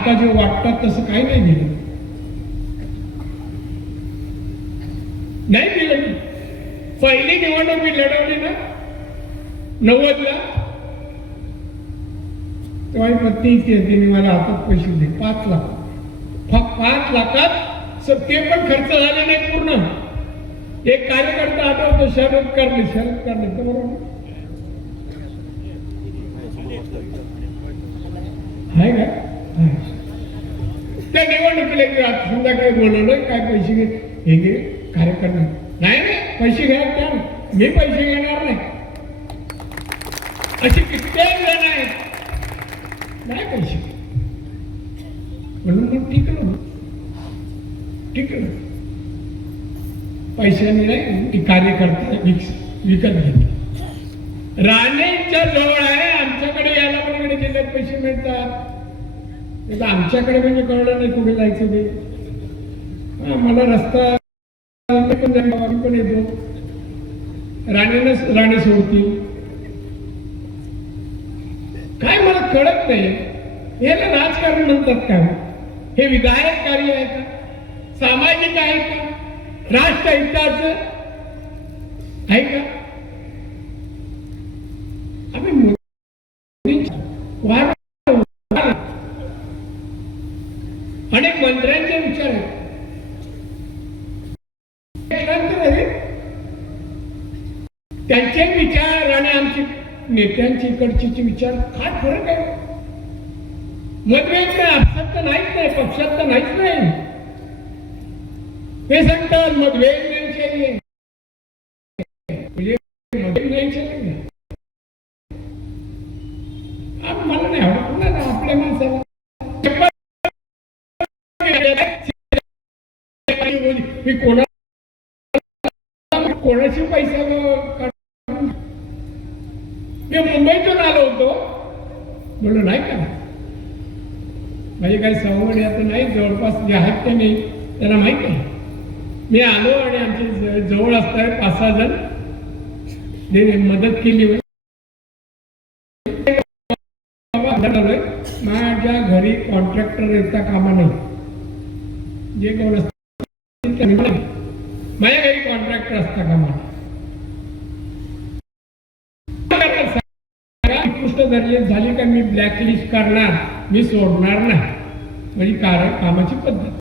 आता जे वाटतात तसं काही नाही दिलं, नाही दिलं. मी पहिली निवडणूक मी लढवली ना 90ला, तेव्हा पत्नी तिने मला हातात पैसे दिले 5 लाख. 5 लाखात ते पण खर्च झाले नाही पूर्ण. एक कार्यकर्ता आठवतो शरद करणे तर बरोबर आहे का? त्या निवडणुकीला संध्याकाळी बोलवलं, काय पैसे घे, हे घे कार्यकर्ता. नाही पैसे घ्या, त्या मी पैसे घेणार नाही. अशी कित्येक जण आहेत नाही पैसे, म्हणून मग ठीक आहे पैशाने नाही ती कार्यकर्ता विकत घेतली. राणेच्या जवळ आहे, आमच्याकडे यायला पण इकडे जिल्ह्यात पैसे मिळतात. आमच्याकडे म्हणजे कळलं नाही कुठे जायचं ते. मला रस्ता पण येतो, राणे सोडतील काय मला कळत नाही. याला राजकारण म्हणतात का? हे विधायक कार्य आहे का? सामाजिक आहे का? राष्ट्रहिताचं आहे का? आम्ही अनेक मंत्र्यांचे विचार आहेत, त्यांचे विचार आणि आमचे नेत्यांचे इकडचे विचार काय फरक आहे? मतभेद नाही, आपसात तर नाहीच नाही, पक्षात तर नाहीच नाही. ते सांगतात मतभेद नाही चाहिए, मतभेद नाही चाहिए. मला नाही आवडत ना आपल्या माणसाला मी कोणाशी पैसा. मी मुंबईतून आलो होतो, म्हणून नाही का माझी काही सवड आता नाही, जवळपास जे आहेत ते नाही त्यांना माहित आहे. मी आलो आणि आमच्या जवळ असणारे 5-6 जण मदत केली. माझ्या घरी कॉन्ट्रॅक्टर येता कामा नाही, जे कोण असतात माझ्या घरी कॉन्ट्रॅक्टर असता कामा नाही. उत्कृष्ट दर्जाची झाली का मी ब्लॅकलिस्ट करणार, मी सोडणार नाही. म्हणजे कामाची पद्धत.